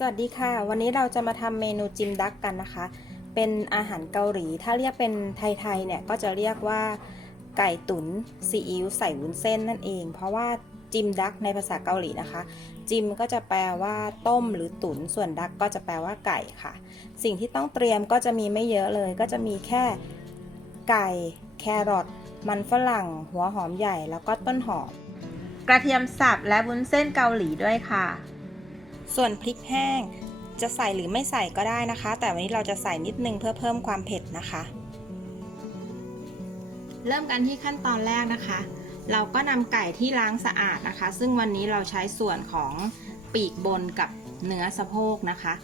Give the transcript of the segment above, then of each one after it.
สวัสดีค่ะ วันนี้เราจะมาทำเมนูจิมดักกันนะคะ เป็นอาหารเกาหลี ถ้าเรียกเป็นไทยๆเนี่ยก็จะเรียกว่าไก่ตุ๋นซีอิ๊วใส่วุ้นเส้นนั่นเอง เพราะว่าจิมดักในภาษาเกาหลีนะคะ จิมก็จะแปลว่าต้มหรือตุ๋นส่วนดักก็จะแปลว่าไก่ค่ะ สิ่งที่ต้องเตรียมก็จะมีไม่เยอะเลย ก็จะมีแค่ไก่แครอทมันฝรั่ง หัวหอมใหญ่แล้วก็ต้นหอม กระเทียมสับและวุ้นเส้นเกาหลีด้วยค่ะ ส่วนพริกแห้งจะใส่หรือไม่ใส่ก็ได้นะคะ แต่วันนี้เราจะใส่นิดนึงเพื่อเพิ่มความเผ็ดนะคะ เริ่มกันที่ขั้นตอนแรกนะคะ เราก็นำไก่ที่ล้างสะอาดนะคะ ซึ่งวันนี้เราใช้ส่วนของปีกบนกับเนื้อสะโพกนะคะ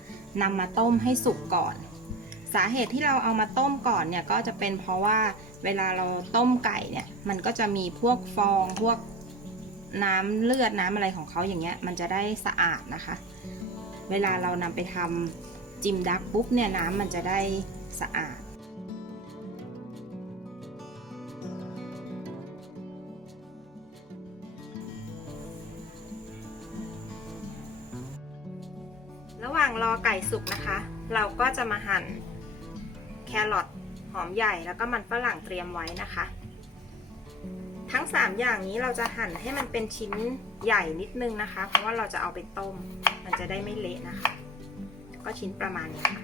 นำมาต้มให้สุกก่อน สาเหตุที่เราเอามาต้มก่อนเนี่ยก็จะเป็นเพราะว่าเวลาเราต้มไก่เนี่ยมันก็จะมีพวกฟองพวก น้ำเลือดน้ำอะไรของเขาอย่างเงี้ยมันจะได้สะอาดนะคะ เวลาเรานำไปทำจิมดักปุ๊บเนี่ยน้ำมันจะได้สะอาด ระหว่างรอไก่สุกนะคะ เราก็จะมาหั่นแครอทหอมใหญ่แล้วก็มันฝรั่งเตรียมไว้นะคะ ทั้ง 3 อย่างนี้เราจะหั่นให้มันเป็นชิ้นใหญ่นิดนึงนะคะ เพราะว่าเราจะเอาไปต้ม มันจะได้ไม่เละนะคะ ก็ชิ้นประมาณนี้ค่ะ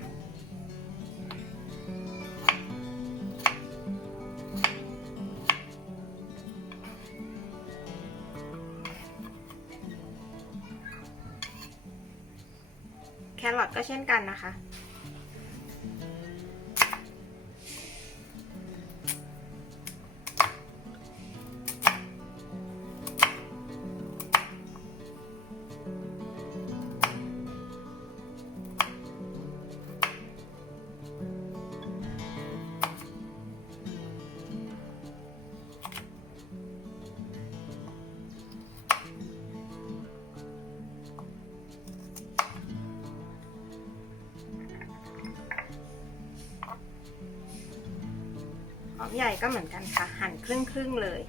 แครอทก็เช่นกันนะคะ มใหญ่ก็เหมือนกันค่ะ หั่นครึ่งครึ่งๆเลย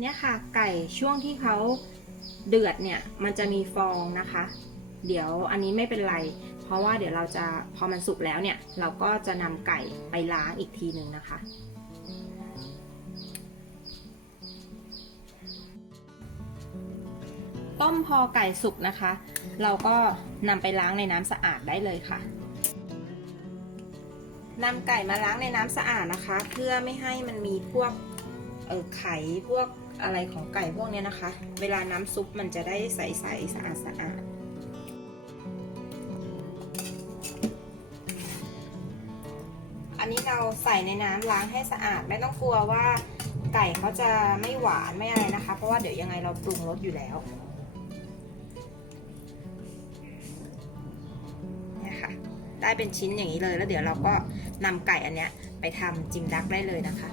เนี่ยค่ะไก่ช่วงที่เขาเดือดเนี่ย มันจะมีฟองนะคะ เดี๋ยวอันนี้ไม่เป็นไร เพราะว่าเดี๋ยวเราจะพอมันสุกแล้วเนี่ย เราก็จะนำไก่ไปล้างอีกทีหนึ่งนะคะ ต้มพอไก่สุกนะคะ เราก็นำไปล้างในน้ำสะอาดได้เลยค่ะนำไก่มาล้างในน้ำสะอาดนะคะ เพื่อไม่ให้มันมีพวกเออไข่พวกอะไรของไก่พวกเนี้ยนะคะ เวลาน้ำซุปมันจะได้ใสๆสะอาดสะอาด นนี้เราใส่ในน้ำล้างให้สะอาด ไม่ต้องกลัวว่าไก่เขาจะไม่หวานไม่อะไรนะคะ เพราะว่าเดี๋ยวยังไงเราปรุงรสอยู่แล้วเนี่ยค่ะได้เป็นชิ้นอย่างนี้เลยแล้วเดี๋ยวเราก็นำไก่อันเนี้ยไปทำจิมดักได้เลยนะคะ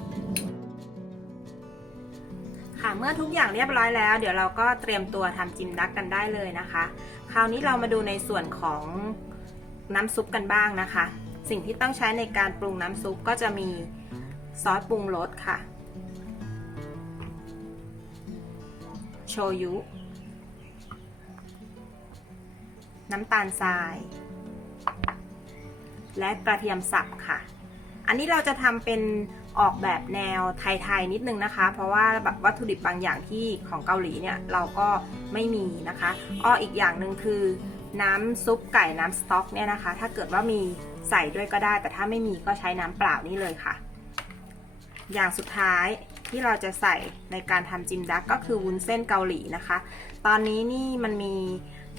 ค่ะเมื่อทุกอย่างเรียบร้อยแล้ว เดี๋ยวเราก็เตรียมตัวทำจิมดักกันได้เลยนะคะ คราวนี้เรามาดูในส่วนของน้ำซุปกันบ้างนะคะ สิ่งที่ต้องใช้ในการปรุงน้ำซุปก็จะมีซอสปรุงรสค่ะ โชยุ น้ำตาลทราย และกระเทียมสับค่ะ อันนี้เราจะทำเป็นออกแบบแนวไทย ๆ นิดนึงนะคะ เพราะว่าแบบวัตถุดิบบางอย่างที่ของเกาหลีเนี่ย เราก็ไม่มีนะคะ อ้ออีกอย่างหนึ่งคือ น้ำซุปไก่น้ำสต๊อกเนี่ยนะคะ ถ้าเกิดว่ามีใส่ด้วยก็ได้ แต่ถ้าไม่มีก็ใช้น้ำเปล่านี่เลยค่ะ อย่างสุดท้ายที่เราจะใส่ในการทำจิมดักก็คือวุ้นเส้นเกาหลีนะคะ ตอนนี้นี่มันมี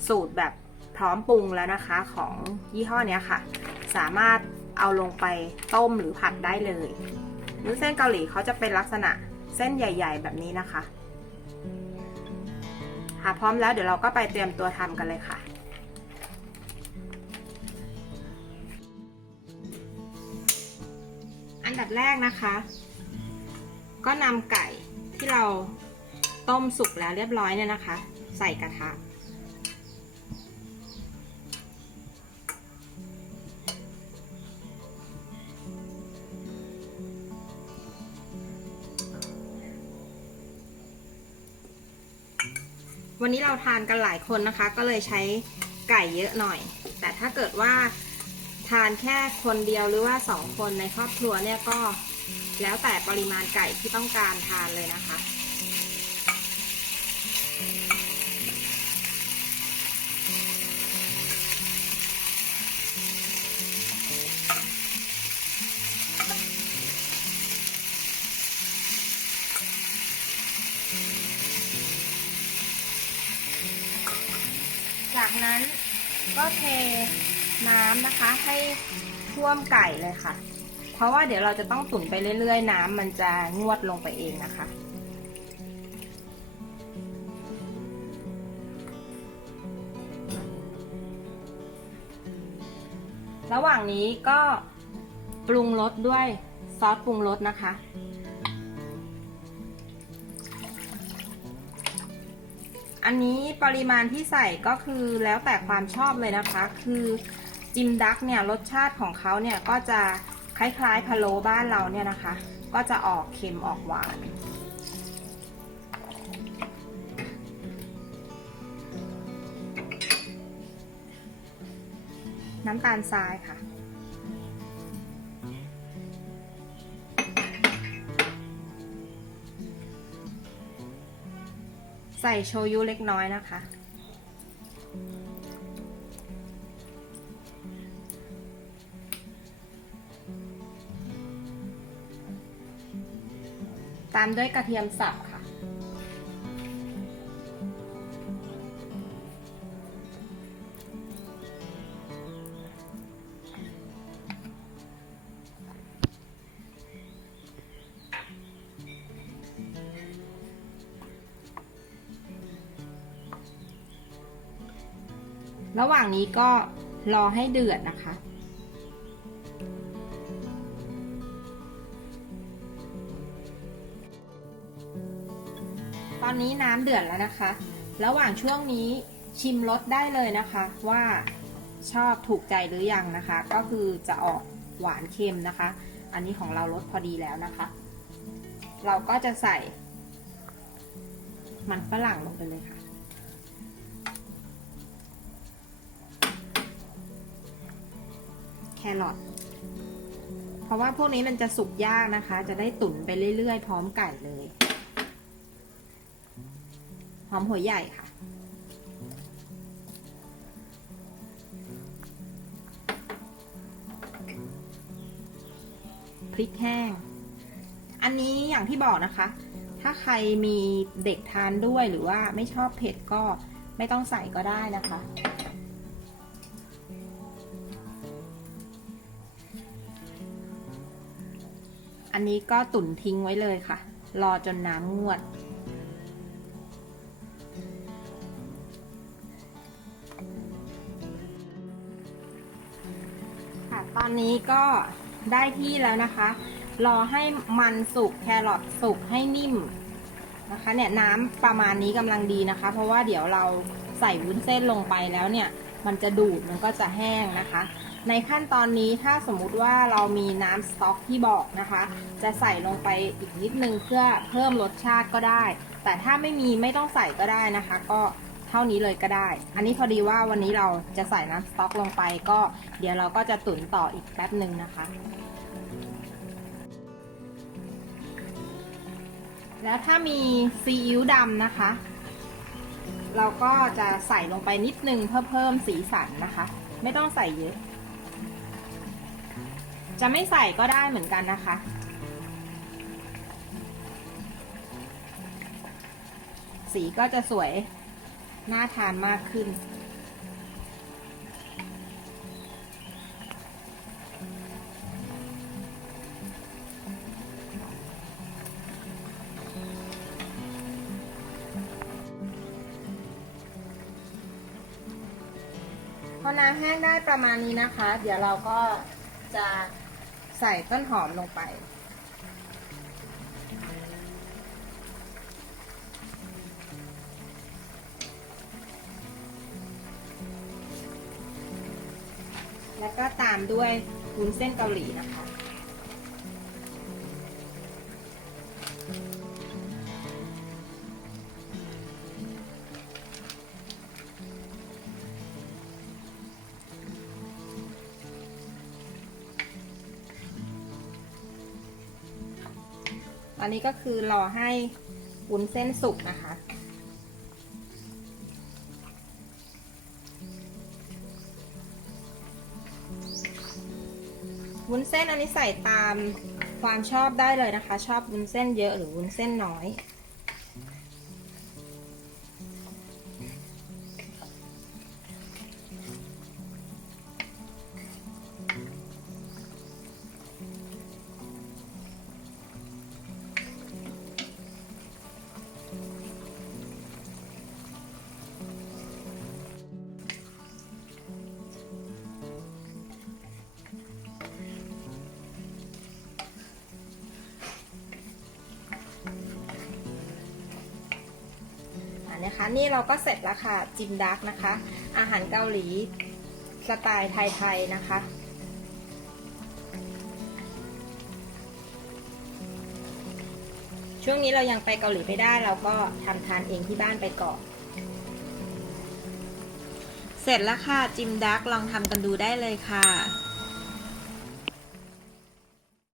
สูตรแบบพร้อมปรุงแล้วนะคะของยี่ห้อเนี้ยค่ะ สามารถเอาลงไปต้มหรือผัดได้เลยวุ้นเส้นเกาหลีเขาจะเป็นลักษณะเส้นใหญ่ ๆ แบบนี้นะคะค่ะพร้อมแล้วเดี๋ยวเราก็ไปเตรียมตัวทำกันเลยค่ะ ดับแรกนะคะ ก็นำไก่ที่เราต้มสุกแล้วเรียบร้อยเนี่ยนะคะ ใส่กระทะวันนี้เราทานกันหลายคนนะคะ ก็เลยใช้ไก่เยอะหน่อย แต่ถ้าเกิดว่า ทานแค่คนเดียวหรือว่าสองคนในครอบครัวเนี่ยก็แล้วแต่ปริมาณไก่ที่ต้องการทานเลยนะคะ จากนั้นก็เท น้ำนะคะ ให้ท่วมไก่เลยค่ะ เพราะว่าเดี๋ยวเราจะต้องตุ๋นไปเรื่อยๆ น้ำมันจะงวดลงไปเองนะคะระหว่างนี้ก็ปรุงรสด้วยซอสปรุงรสนะคะ อันนี้ปริมาณที่ใส่ก็คือแล้วแต่ความชอบเลยนะคะ คือ จิมดักเนี่ยรสชาติของเขาเนี่ยก็จะคล้ายๆพะโล้บ้านเราเนี่ยนะคะ ก็จะออกเค็มออกหวาน น้ำตาลทรายค่ะใส่โชยุเล็กน้อยนะคะ ตามด้วยกระเทียมสับค่ะ ระหว่างนี้ก็รอให้เดือดนะคะ นนี้น้ำเดือดแล้วนะคะ ระหว่างช่วงนี้ชิมรสได้เลยนะคะ ว่าชอบถูกใจหรือยังนะคะ ก็คือจะออกหวานเค็มนะคะ อันนี้ของเรารสพอดีแล้วนะคะ เราก็จะใส่ มันฝรั่งลงไปเลยค่ะแครอทเพราะว่าพวกนี้มันจะสุกยากนะคะ จะได้ตุ๋นไปเรื่อยๆ พร้อมไก่เลย อมหัวใหญ่ค่ะ พริกแห้ง อันนี้อย่างที่บอกนะคะ ถ้าใครมีเด็กทานด้วยหรือว่าไม่ชอบเผ็ดก็ไม่ต้องใส่ก็ได้นะคะ อันนี้ก็ตุ๋นทิ้งไว้เลยค่ะ รอจนน้ำงวด นี้ก็ได้ที่แล้วนะคะ รอให้มันสุกแครอทสุกให้นิ่มนะคะเนี่ยน้ำประมาณนี้กำลังดีนะคะ เพราะว่าเดี๋ยวเราใส่วุ้นเส้นลงไปแล้วเนี่ย มันจะดูดมันก็จะแห้งนะคะ ในขั้นตอนนี้ถ้าสมมุติว่าเรามีน้ำสต๊อกที่บอกนะคะ จะใส่ลงไปอีกนิดนึงเพื่อเพิ่มรสชาติก็ได้ แต่ถ้าไม่มีไม่ต้องใส่ก็ได้นะคะ ก็ เท่านี้เลยก็ได้ อันนี้พอดีว่าวันนี้เราจะใส่น้ำสต๊อกลงไปก็เดี๋ยวเราก็จะตุ๋นต่ออีกแป๊บหนึ่งนะคะ แล้วถ้ามีซีอิ๊วดำนะคะ เราก็จะใส่ลงไปนิดนึงเพื่อเพิ่มสีสันนะคะ ไม่ต้องใส่เยอะ จะไม่ใส่ก็ได้เหมือนกันนะคะสีก็จะสวย น่าทานมากขึ้น พอน้ำแห้งได้ประมาณนี้นะคะ เดี๋ยวเราก็จะใส่ต้นหอมลงไป แล้วก็ตามด้วยวุ้นเส้นเกาหลีนะคะอันนี้ก็คือรอให้วุ้นเส้นสุกนะคะ วุ้นเส้นอันนี้ใส่ตามความชอบได้เลยนะคะ ชอบวุ้นเส้นเยอะหรือวุ้นเส้นน้อย นี่เราก็เสร็จแล้วค่ะจิมดักนะคะ อาหารเกาหลีสไตล์ไทยๆนะคะช่วงนี้เรายังไปเกาหลีไม่ได้เราก็ทำทานเองที่บ้านไปก่อนเสร็จแล้วค่ะจิมดักลองทำกันดูได้เลยค่ะ